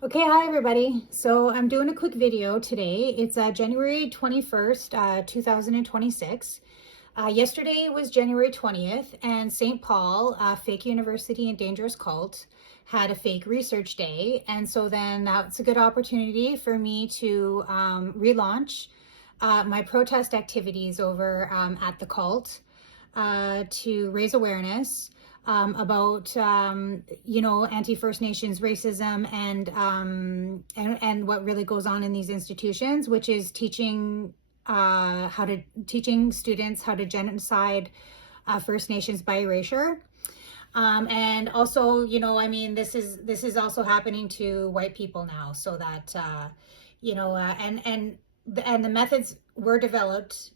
Okay, hi everybody. So I'm doing a quick video today. It's January 21st, 2026. Yesterday was January 20th, and St. Paul, Fake University and Dangerous Cult, had a fake research day. And so then that's a good opportunity for me to relaunch my protest activities over at the cult to raise awareness about anti-First Nations racism and what really goes on in these institutions, which is teaching students how to genocide First Nations by erasure. And also, this is also happening to white people now, so that and the methods were developed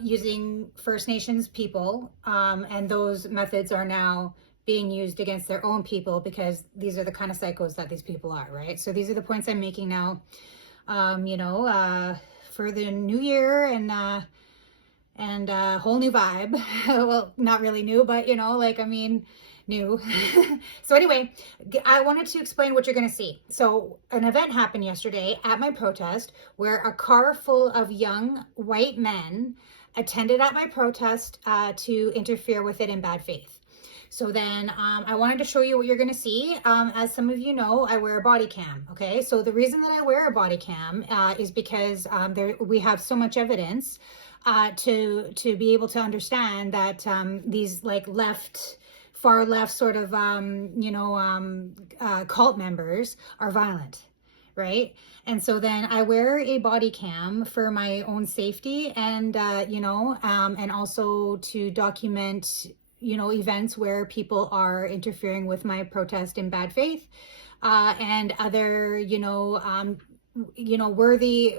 using First Nations people, and those methods are now being used against their own people because these are the kind of psychos that these people are, right? So these are the points I'm making now, for the new year and a whole new vibe. Well, not really new, but new. So anyway, I wanted to explain what you're going to see. So an event happened yesterday at my protest where a car full of young white men attended at my protest to interfere with it in bad faith. So then I wanted to show you what you're going to see. As some of you know, I wear a body cam. Okay, so the reason that I wear a body cam is because we have so much evidence to be able to understand that these like far left sort of cult members are violent, right? And so then I wear a body cam for my own safety and and also to document events where people are interfering with my protest in bad faith, and other worthy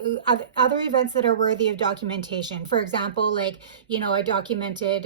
other events that are worthy of documentation. For example, like I documented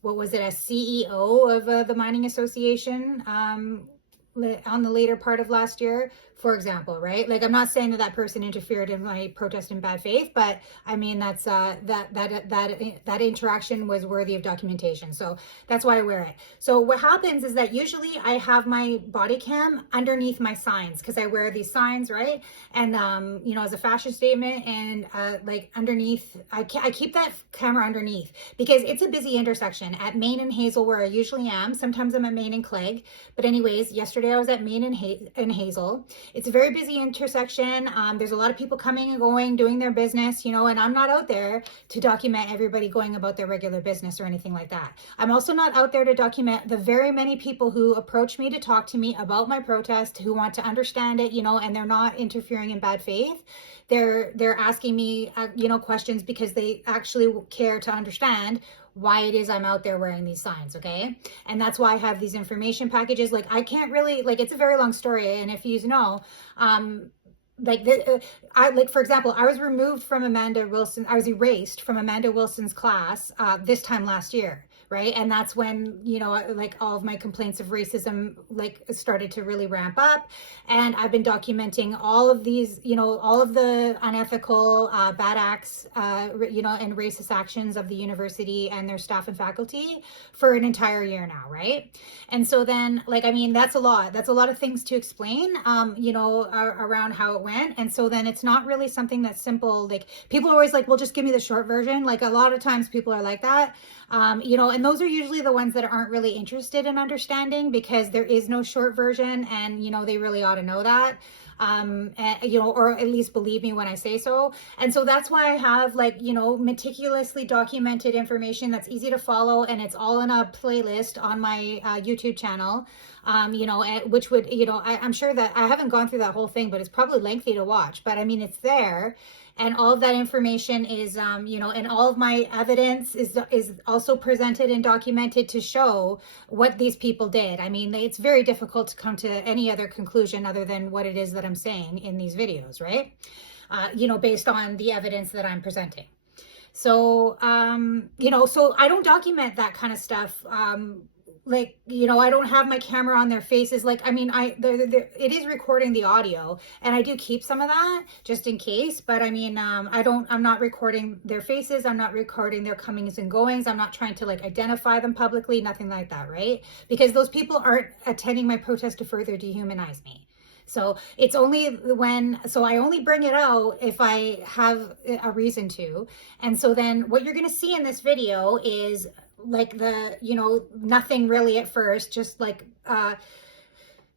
what was it, a CEO of the mining association on the later part of last year, for example, right? Like, I'm not saying that that person interfered in my protest in bad faith, but I mean that's that interaction was worthy of documentation. So that's why I wear it. So what happens is that usually I have my body cam underneath my signs because I wear these signs, right? And as a fashion statement, and like underneath, I keep that camera underneath because it's a busy intersection at Main and Hazel where I usually am. Sometimes I'm at Main and Clegg, but anyways, yesterday I was at Main and Hazel. It's a very busy intersection. There's a lot of people coming and going, doing their business, and I'm not out there to document everybody going about their regular business or anything like that. I'm also not out there to document the very many people who approach me to talk to me about my protest, who want to understand it, and they're not interfering in bad faith. They're asking me, questions because they actually care to understand why it is I'm out there wearing these signs, okay? And that's why I have these information packages. Like, I can't really, like, it's a very long story, and if you know, for example, I was removed from Amanda Wilson. I was erased from Amanda Wilson's class this time last year, right? And that's when like all of my complaints of racism like started to really ramp up, and I've been documenting all of these, all of the unethical, bad acts, and racist actions of the university and their staff and faculty for an entire year now, right? And so then, like, I mean, that's a lot. That's a lot of things to explain, around how it went. And so then it's not really something that's simple. Like, people are always like, well, just give me the short version. Like, a lot of times people are like that, and those are usually the ones that aren't really interested in understanding because there is no short version, and, they really ought to know that. Or at least believe me when I say so. And so that's why I have, like, meticulously documented information that's easy to follow, and it's all in a playlist on my YouTube channel, which would, I'm sure that I haven't gone through that whole thing, but it's probably lengthy to watch, but I mean, it's there. And all of that information is, and all of my evidence is also presented and documented to show what these people did. I mean, it's very difficult to come to any other conclusion other than what it is that I'm saying in these videos, right? Based on the evidence that I'm presenting. So, so I don't document that kind of stuff like, you know, I don't have my camera on their faces. Like, I mean, it is recording the audio, and I do keep some of that just in case. But I mean, I'm not recording their faces. I'm not recording their comings and goings. I'm not trying to like identify them publicly, nothing like that, right? Because those people aren't attending my protest to further dehumanize me. So it's only so I only bring it out if I have a reason to. And so then what you're going to see in this video is like nothing really at first, just like,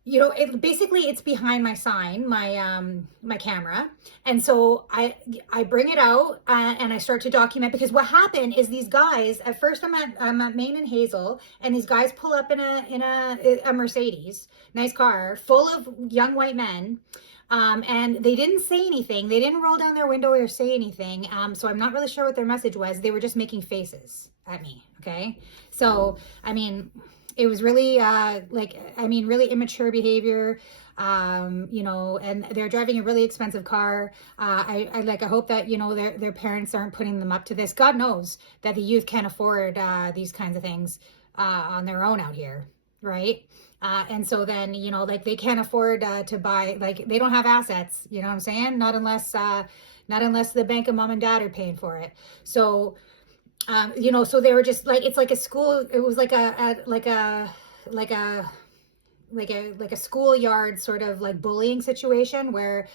it's behind my sign, my camera. And so I bring it out, and I start to document, because what happened is these guys, at first I'm at Main and Hazel, and these guys pull up in a Mercedes, nice car, full of young white men. And they didn't say anything. They didn't roll down their window or say anything. So I'm not really sure what their message was. They were just making faces at me. Okay. So, I mean, it was really, really immature behavior, and they're driving a really expensive car. I hope that, their parents aren't putting them up to this. God knows that the youth can't afford, these kinds of things, on their own out here. Right. And so then, they can't afford, to buy, like, they don't have assets, you know what I'm saying? Not unless the bank of mom and dad are paying for it. So, so they were just like, it's like a school. It was like a schoolyard sort of like bullying situation where,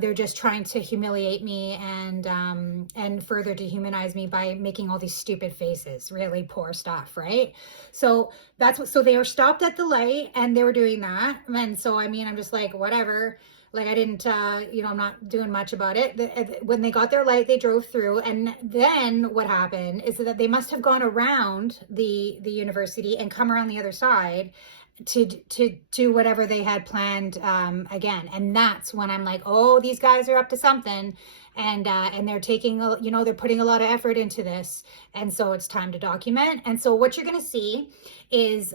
they're just trying to humiliate me and further dehumanize me by making all these stupid faces, really poor stuff, right? So so they were stopped at the light and they were doing that. And so, I mean, I'm just like, whatever. Like, I didn't, I'm not doing much about it. When they got their light, they drove through. And then what happened is that they must have gone around the university and come around the other side to do whatever they had planned, again. And that's when I'm like, oh, these guys are up to something. And they're taking, they're putting a lot of effort into this. And so it's time to document. And so what you're going to see is,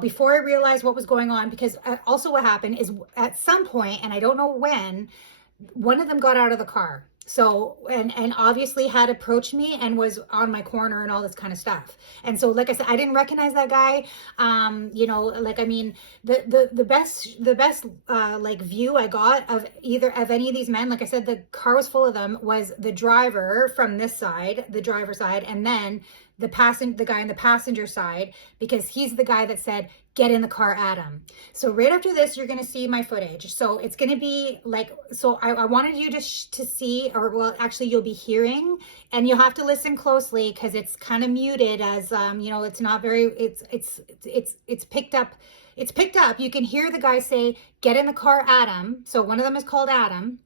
before I realized what was going on, because also what happened is at some point, and I don't know when, one of them got out of the car. So, and obviously had approached me and was on my corner and all this kind of stuff. And so, like I said, I didn't recognize that guy. The best like view I got of any of these men, like I said, the car was full of them, was the driver from this side, the driver's side, and then the guy on the passenger side, because he's the guy that said, get in the car, Adam. So right after this, you're going to see my footage. So it's going to be like, so I wanted you to see, or well, actually you'll be hearing, and you'll have to listen closely because it's kind of muted as, it's not very, it's picked up. It's picked up. You can hear the guy say, get in the car, Adam. So one of them is called Adam.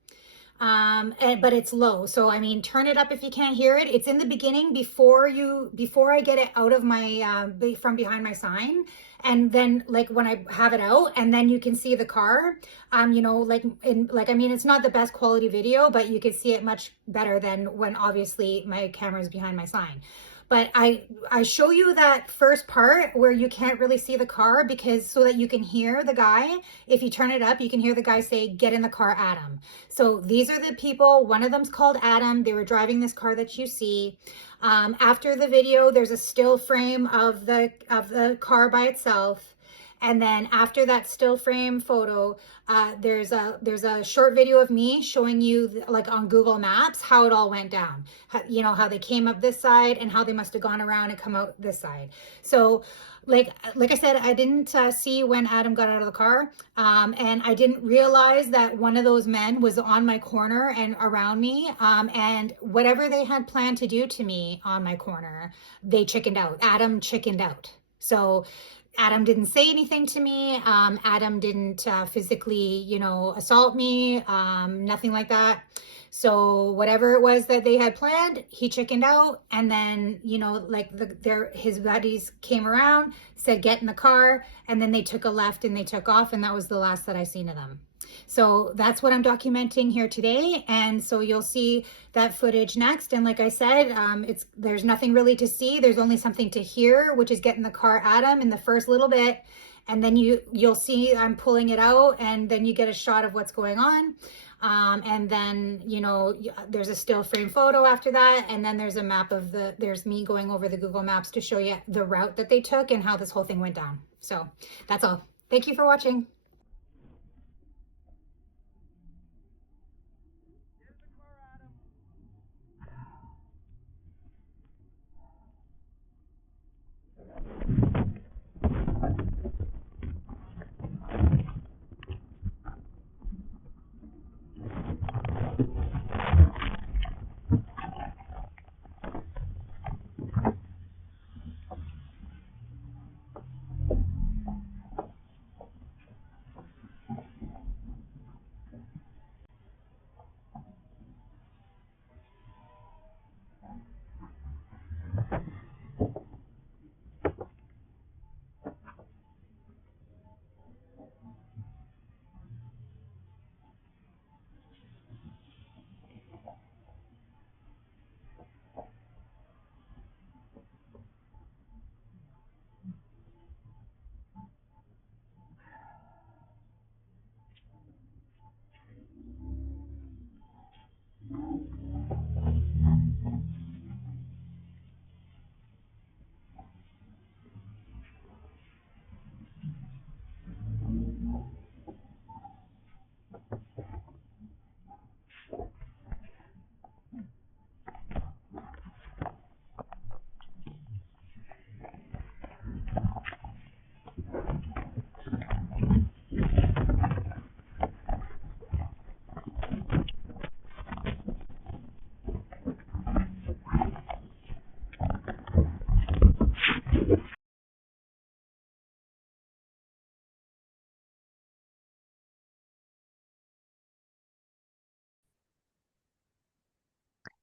But it's low. So, I mean, turn it up if you can't hear it. It's in the beginning before I get it out of my, from behind my sign. And then like when I have it out, and then you can see the car, I mean, it's not the best quality video, but you can see it much better than when obviously my camera is behind my sign. But I show you that first part where you can't really see the car, because so that you can hear the guy. If you turn it up, you can hear the guy say, get in the car, Adam. So these are the people. One of them's called Adam. They were driving this car that you see. After the video, there's a still frame of the car by itself. And then after that still frame photo, there's a short video of me showing you, like on Google Maps, how it all went down. How they came up this side and how they must have gone around and come out this side. So like I said, I didn't see when Adam got out of the car, and I didn't realize that one of those men was on my corner and around me, and whatever they had planned to do to me on my corner, they chickened out. Adam chickened out. So Adam didn't say anything to me. Adam didn't physically, assault me, nothing like that. So whatever it was that they had planned, he chickened out. And then, his buddies came around, said, get in the car. And then they took a left and they took off. And that was the last that I seen of them. So that's what I'm documenting here today. And so you'll see that footage next. And like I said, there's nothing really to see. There's only something to hear, which is get in the car, Adam, in the first little bit. and then you'll see I'm pulling it out, and then you get a shot of what's going on. And then, there's a still frame photo after that, and then there's a map of there's me going over the Google Maps to show you the route that they took and how this whole thing went down. So that's all. Thank you for watching.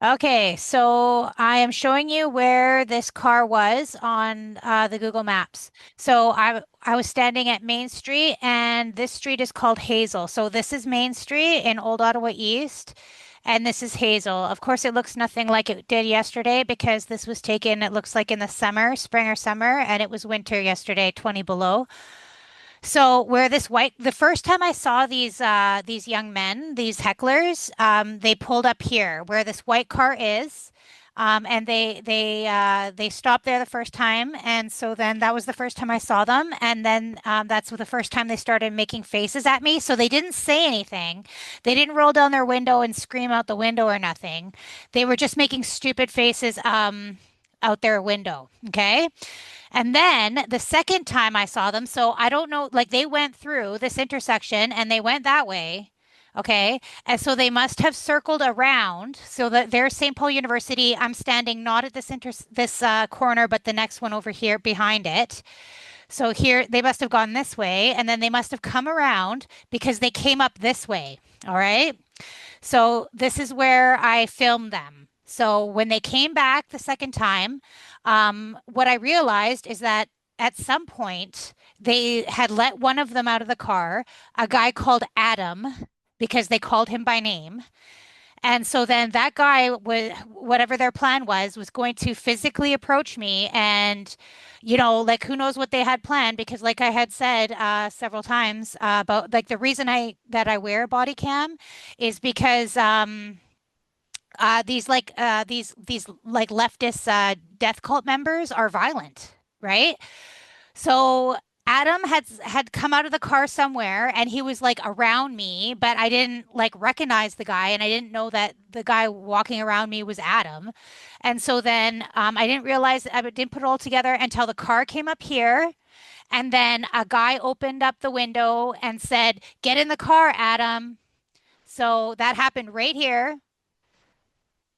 Okay, so I am showing you where this car was on the Google Maps. So I was standing at Main Street, and this street is called Hazel. So this is Main Street in Old Ottawa East, and this is Hazel. Of course, it looks nothing like it did yesterday because this was taken, it looks like in the summer, spring or summer, and it was winter yesterday, 20 below. So where the first time I saw these young men, these hecklers, they pulled up here where this white car is, and they stopped there the first time, and so then that was the first time I saw them, and then that's the first time they started making faces at me. So they didn't say anything, they didn't roll down their window and scream out the window or nothing. They were just making stupid faces out their window. Okay. And then the second time I saw them, so I don't know, like they went through this intersection and they went that way. Okay. And so they must have circled around. So that there's St. Paul University. I'm standing not at this corner, but the next one over here behind it. So here they must have gone this way, and then they must have come around because they came up this way. All right. So this is where I filmed them. So when they came back the second time, what I realized is that at some point they had let one of them out of the car, a guy called Adam, because they called him by name. And so then that guy was, whatever their plan was going to physically approach me, and, like who knows what they had planned, because like I had said several times about like the reason I wear a body cam is because these like leftist death cult members are violent, right? So Adam had come out of the car somewhere, and he was like around me, but I didn't like recognize the guy, and I didn't know that the guy walking around me was Adam. And so then I didn't realize, I didn't put it all together until the car came up here. And then a guy opened up the window and said, "Get in the car, Adam." So that happened right here.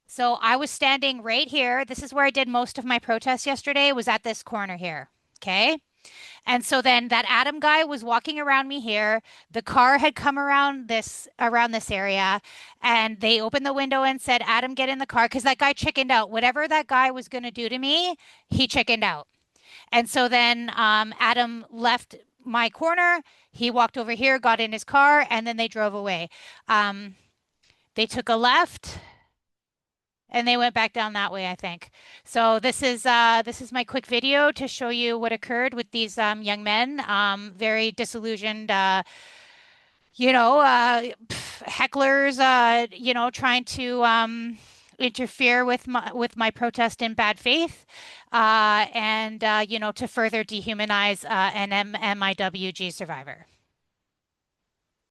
So I was standing right here. This is where I did most of my protest yesterday, was at this corner here. Okay. And so then that Adam guy was walking around me here. The car had come around this area, and they opened the window and said, "Adam, get in the car," because that guy chickened out. Whatever that guy was going to do to me, he chickened out. And so then Adam left my corner. He walked over here, got in his car, and then they drove away. They took a left, and they went back down that way, I think. So this is my quick video to show you what occurred with these young men, very disillusioned, hecklers, trying to interfere with my protest in bad faith, and to further dehumanize an MIWG survivor.